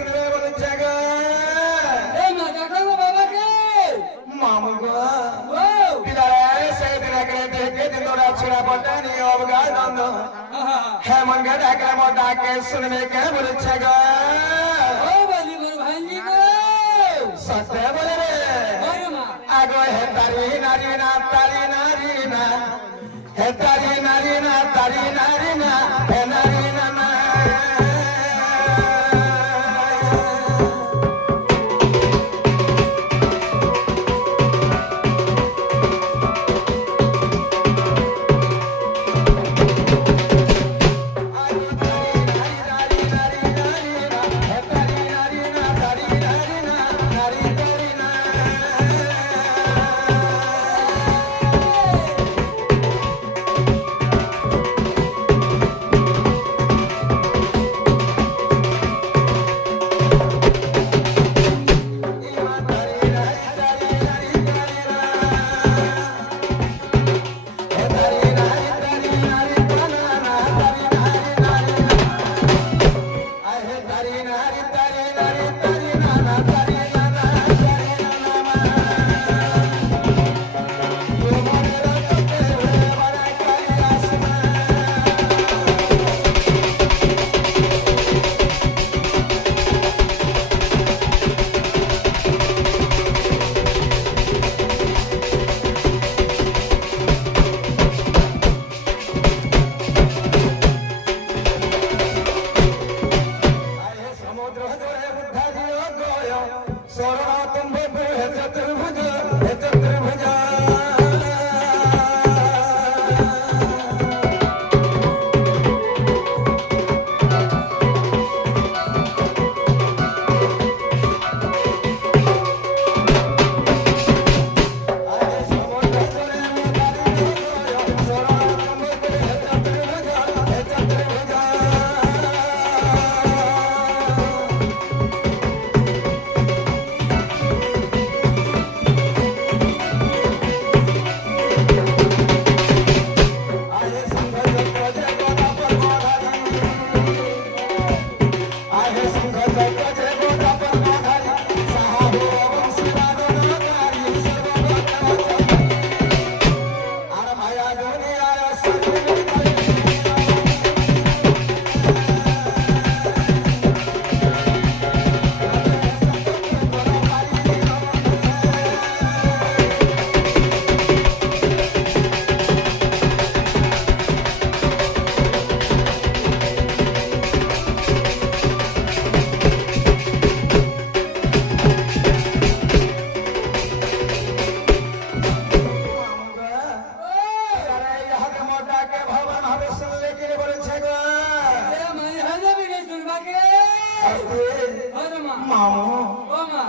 শুনবে বলেছে গো এই মা দেখো গো বাবাকে মামু গো ও পিলারে সেই দিনকে দেখে দিন তোরা ছিড়া পটা নিয়ে অবগা নন্দ হ্যাঁ মন গে ডাকে মোটাকে শুনবে কে বলেছে গো ও বলি মোর ভাইজি গো সত্য বলে রে ওরে মা আগো হে তারি নারী না তারি নারী না হে তারি নারী না তারি নারী না হে নারী না না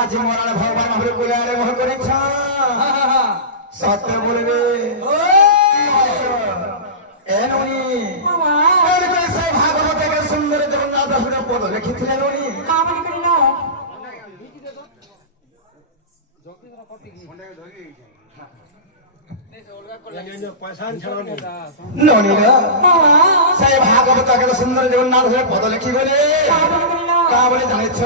আজি মরার ভগবান ভাবে কুলারে ভয় করেছ সত্য বলবে এনুনি সেই ভাগবতকে সুন্দর জগন্নাথ দাসের পদ লিখিছিলেন উনি সেই ভাগবতকে সুন্দর জগন্নাথ দাসের পদ লিখি গলে কা বলে জানিছ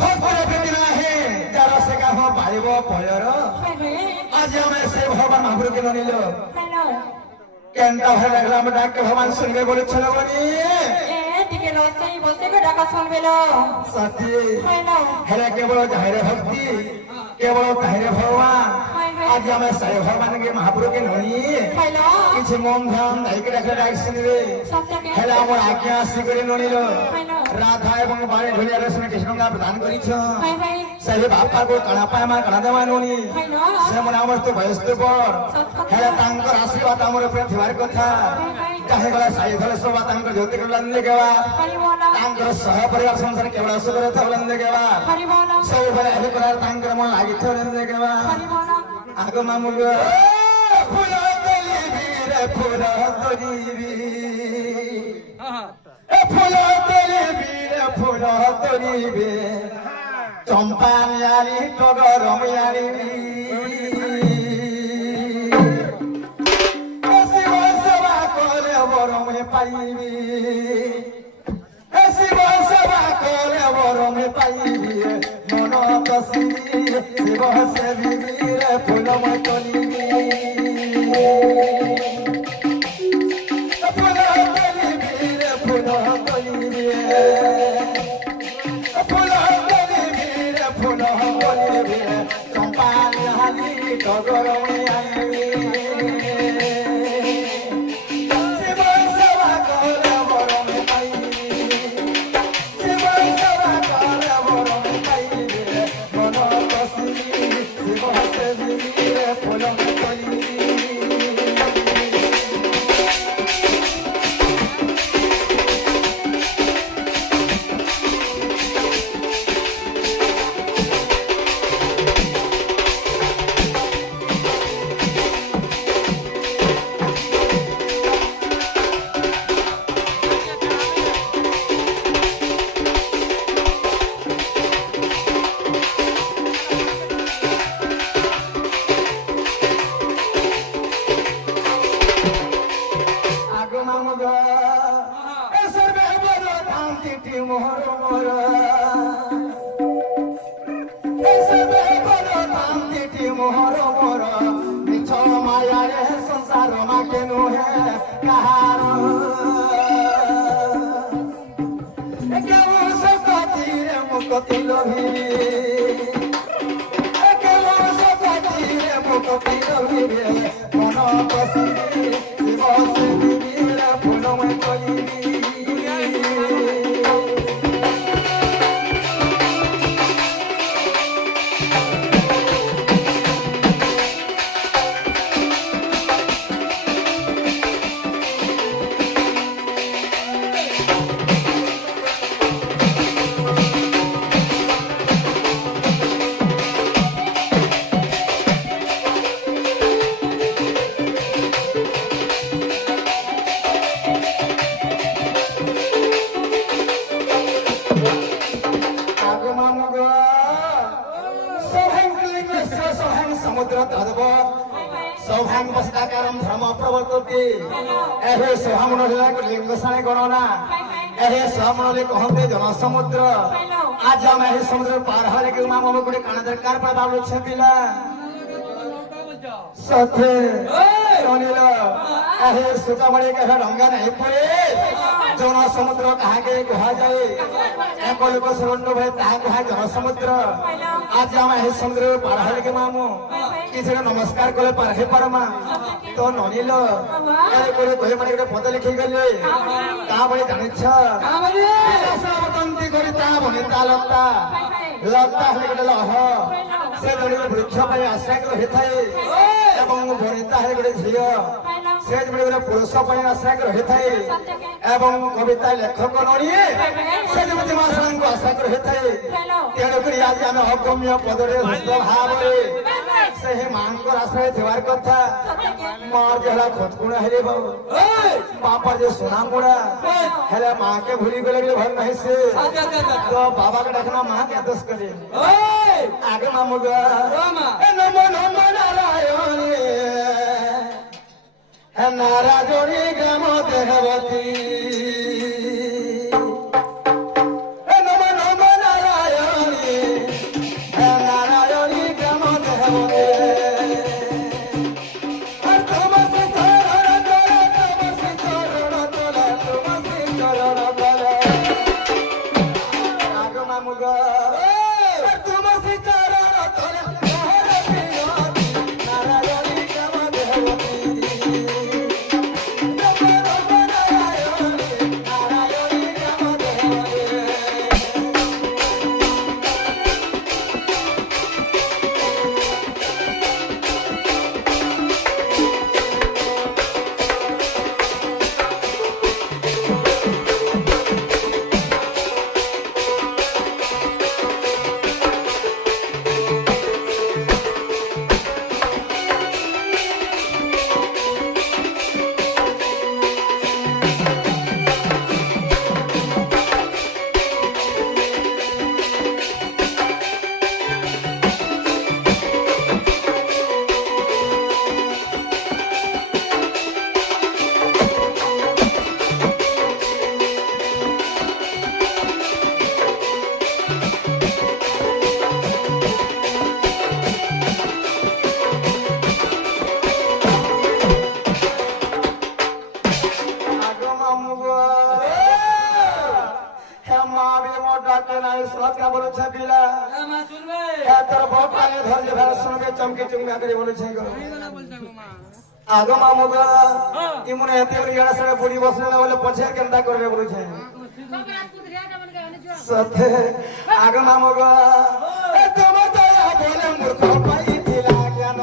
ভক্তের প্রীতি নাহি যার সে কাহ পাইব পয়র আজ আমি সেই ভগবান মহাপ্রভুকে নিল কেনটা ভালো লাগলো আমরা ডাকে ভগবান শুনবে বলেছিল বলি সত্যি হেরে কেবল যাহেরে ভক্তি কেবল তাহেরে ভগবান আজ আমি সেই ভগবানকে মহাপ্রভুকে ননি কিছু মন ধ্যান দায়িকে রাখলে ডাক শুনবে হেলে আমার আজ্ঞা আসি করে ননিল রাধা এবং বাণী ঢুলিয়া রশ্মি কৃষ্ণঙ্গা প্রদান করিছ সেই বাপাকে কাଣା পায়মা কাଣା দেওয়া ননি সে মনে আমার তো বয়স্ত পর হেলে তাঙ্কর আশীর্বাদ আমার উপরে থিবার কথা চাহে গলা সাই ধরে সবা তাঙ্কর জ্যোতি বলন্দে গেবা তাঙ্কর সহ পরিবার সংসার কেবল সুখরে বলন্দে গেবা ସବୁବେଳେ ଏହି କଳାର ତାଙ୍କର ମନ ଲାଗିଥିବ ବଲନ୍ଦେ ଗେବା ଆଗ ମାମୁ ଗো ফুল তলিবি রে ফুল তলিবি ফুল তলিবি রে ফুল তলিবি চম্পা নিয়ালি টগর মিয়ালি শিব সেবা করে বরমে পাইবি শিব সেবা করে বরমে শিব সে বিবিরে ফুল মই তলিবি ফুল তলিবি রে ফুল তলিবি ফুল তলিবি রে ফুল তলিবি চম্পা হালি টগর আনবি শিব সেবা করে বরং পাইবি শিব সেবা করে বরং পাইবি মন বসিবি শিব সে বিবিরে ফুল মই তলিবি संसार मा केनु है कहार केवल सकती रे मुक्ति लोभी केवल सकती रे मुक्ति लोभी मन बसी शिव से बिबिर फूल मैं तलिबी समुद्र तद्व सौभाग्य बसदाकारम धर्म प्रवर्तते एहे सोहामनले लिंगसाने गणना एहे सोहामनले कहते जन समुद्र आज हम एहे समुद्र पार हले के मामा गुडे काना दरकार पर बाबू छपिला सथे रनिल एहे सुकामणी के रंगा नहीं पड़े जन समुद्र कहा के कहा जाए एक लोक शरण भाई ता कहा जन समुद्र आज हम एहे समुद्र पार हले के मामू किसी नमस्कार कले पार हे परमा तो ननिल एले कोरे कोहे माने गोटे पद लिखि गले का बळे जानिछ का बळे आशावतंती करी ता बने ता लता लता हे गोटे लह से जने वृक्ष पय आश्रय कर हेथाए एवं भरिता हे गोटे झियो से जने गोटे पुरुष पय आश्रय कर हेथाए एवं कविता लेखक ननी से जने मासरन को आश्रय कर हेथाए तेणु करी आज हम अगम्य पदरे हस्त भावरे से हे मांकर आश्रय थिवार कथा मार जला खतकुण हेले बापर जे सोना मुड़ा हेले मां के भूली गेले रे भर नहीं से तो बाबा के देखना मां के आदेश करे आगे मां मुगा ए नमो नमो नारायण हे नारायणी ग्राम देहवती ए नमो नमो नारायण हे नारायणी ग्राम देहवती বাচ্চা বলেছে পিলা এ মা শুনবে তোর বউ কানে ধর যে ভালো শুনবে চমকে চুমকে করে বলেছে গো এইগুলা বলছে গো মা আগো মামু গো ইমনে এতে বলি গড়া সরে বুড়ি বসলে না বলে পছে কেনটা করবে বলেছে সাথে আগো মামু গো এ তোমার দয়া বলে মূর্খ পাইছিলা কেন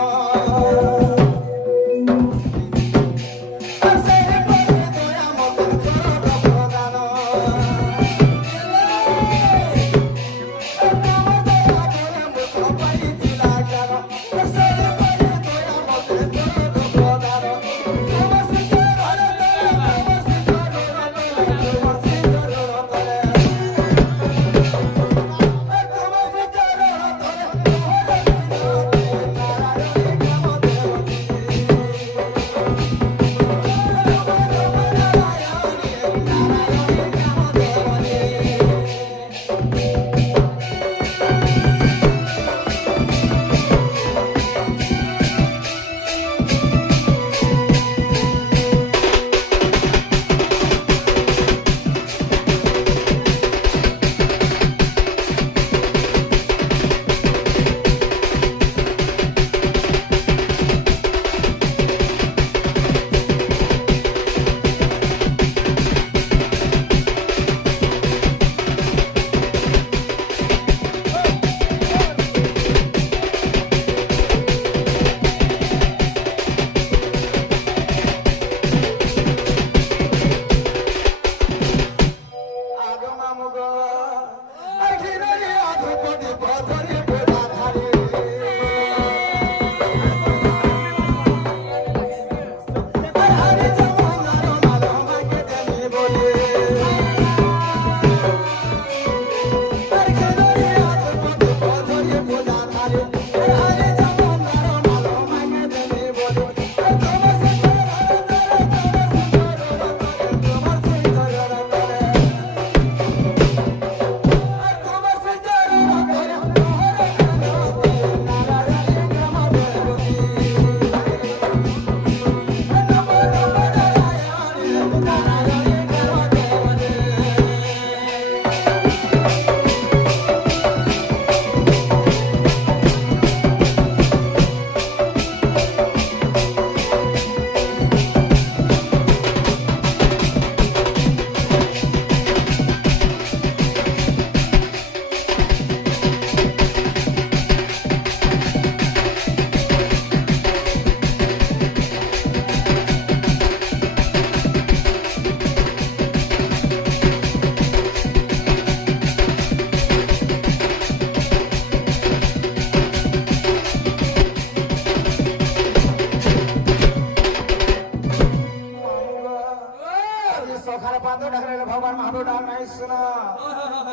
সখারে পাদ ডাকলে ভগবান মহাপ্রভু ডাক নাই শুন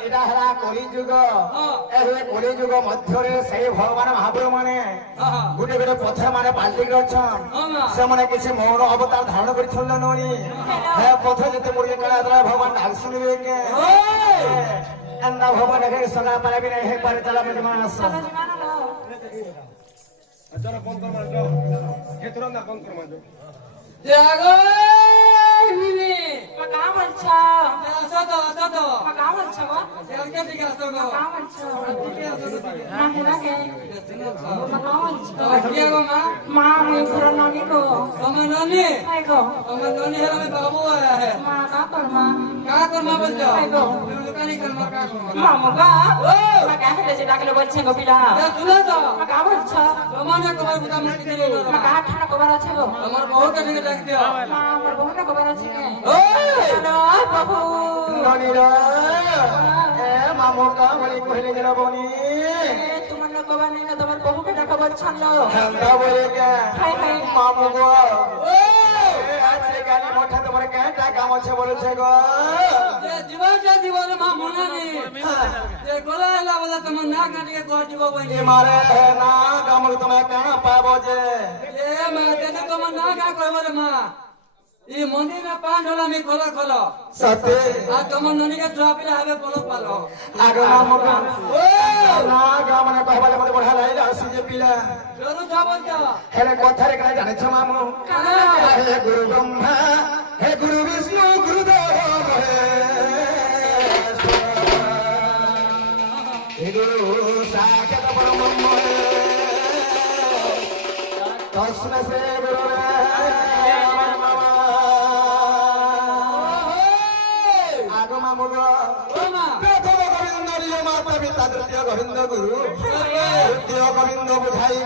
এটা হেলা কলি যুগ এ কলি যুগ মধ্যরে সেই ভগবান মহাপ্রভু মানে গোটে গোটে পথর মানে পাল্টি অছন ସେମାନେ କିଛି ମୌନ ଅବତାର ଧାରଣ କରିଛନ୍ ନଣି ହେ ପଥ ଯେତେ ମୁର୍ଗେ କାଳେ ଆଦରା ଭଗବାନ ଡାକ ଶୁଣିବେ କେ ଏନ୍ତା ଭଗବାନ ଦେଖେ ସଦା ପାରେ ବି ନାହିଁ ପାରେ ଚାଲା ମେ ଜମାନ ଆସ ଜର ବନ୍ଦ କର ମାର ହେତର ନା ବନ୍ଦ କର ମାର ଜାଗୋ হিনি Maka mancha, আসতো আসতো maka mancha ko, জালকে দিকে আসতো গো maka mancha. দিকে আসতো Nah lagi, maka mancha. কি গো মা Ma may kuranani ko, আমার ননি ay ko. আমার ননি হেরা মে বাবু আয়া হে Ma kapal ma, কা করমা বলছো ay ko. লুকানি করমা কা করমা Ma moga, ও maka hila si dakle bolche ko pila. এ শুনো তো Maka mancha, তোমানে তোমার কথা মনে দিলে maka thana ko bara chego. আমার বহুত দিকে ডাক দিও Ma amar bahuna ko bara chege. ওই Hello, babu. ননির এ মামুকা বলি কহিলে যেন বনি তোমার লোক বানি না তোমার বহুকে ডাকা বলছান লো। হেন্দা বলে কে হাই হাই। মামু গো ও আজকে গানি মোটা তোমার কেটা কাম আছে বলেছে গো জীবন মা মনে নেই যে গলা এলা বলে তোমার না কাটিয়ে ঘর দিব বই মারে না কামল তুমি কেন পাবো যে এ মা তেনে তোমার না কা কইব রে মা ই মন্দির না পান ঢোলা মি খোলো খোলো সতে আর তোমার ননিকে জবাবিলা হবে পলো পালো আগে মামুকা ও না গা মানে কহবালে মতে বড়া লাইলা আসি যে পিলা জরু যাবন যা হেলে কথারে কেন জানিছ মামু কানা। হে গুরু ব্রহ্মা হে গুরু বিষ্ণু গুরুদেব গুরু সাক্ষাৎ পরব্রহ্ম তস্मै শ্রী গুরুরে আগমা মুগ ওমা প্রথম গোবিন্দ নিজ মাতা পিতা তৃতীয় গোবিন্দ গুরু তৃতীয় গোবিন্দ বুঝাই